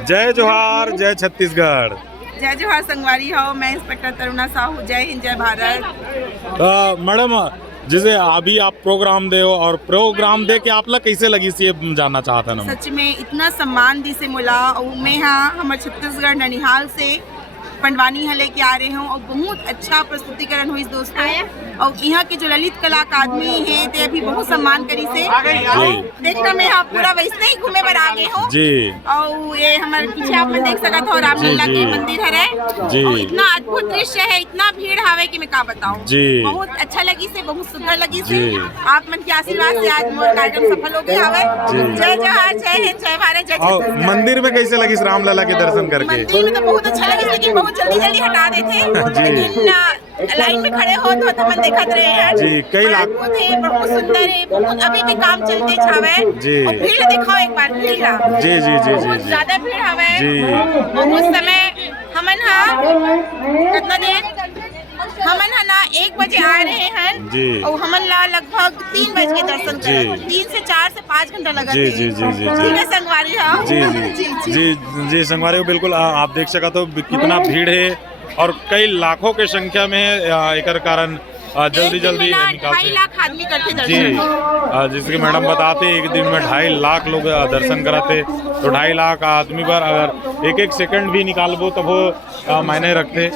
जय जोहार, जय छत्तीसगढ़। जय जोहार संगवारी हो। मैं इंस्पेक्टर तरुणा साहू। जय हिंद, जय भारत। मैडम, जैसे अभी आप प्रोग्राम दे हो और प्रोग्राम दे के आपला कैसे लगी सी ये जानना चाहता ना। सच में इतना सम्मान दी से मिला और मैं हाँ हमारे छत्तीसगढ़ ननिहाल से पंडवानी हले के आ रहे हूँ और बहुत अच्छा प्रस्तुतिकरण हुई दोस्तों। और यहाँ के जो ललित कला अकादमी है ते अभी बहुत सम्मान करी से देखना मैं यहाँ पूरा वैसे ही घूमे पर आ गए हूँ जी। और ये हमारे पीछे आप देख सकते हो रामलीला के मंदिर है और इतना अद्भुत दृश्य है, इतना भीड़ हवे कि मैं क्या बताऊँ। बहुत अच्छा लगी से, बहुत सुंदर लगी से। आप मन के आशीर्वाद से आज मोर कार्यक्रम सफल हो गया हवे। जय जोहार, जय हिंद, जय भारत, जय छत्तीसगढ़। मंदिर में कैसे लगी रामलला के दर्शन करके? मंदिर में तो बहुत अच्छा लगी, लेकिन बहुत जल्दी हटा देते। लेकिन लाइन में खड़े हो तो मन देखत रहे हैं जी। कई लाख है, बहुत सुंदर है, बहुत अभी भी काम चलते छावे जी। और भीड़ दिखाओ एक बार, भीड़ ला जी जी जी जी बहुत ज्यादा भीड़ हवे जी। और उस समय हमन कितना देर हमन ना 1 बजे आ रहे हैं और हमन ला लगभग 3 बजे के दर्शन करे। 3 से 4 से 5 घंटा लगा। जी जी जी जी ठीक है संगवारी हो। जी जी जी जी संगवारी हो। बिल्कुल आप देख सका तो कितना भीड़ है और कई लाखों के संख्या में एक कारण जल्दी 2.5 लाख आदमी करते जी। दर्शन। जिसके मैडम बताते एक दिन में 2.5 लाख लोग दर्शन कराते, तो 2.5 लाख आदमी पर अगर एक सेकंड भी निकालबो तब वो मायने रखते।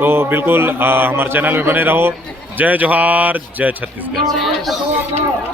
तो बिल्कुल हमारे चैनल में बने रहो। जय जोहार, जय छत्तीसगढ़।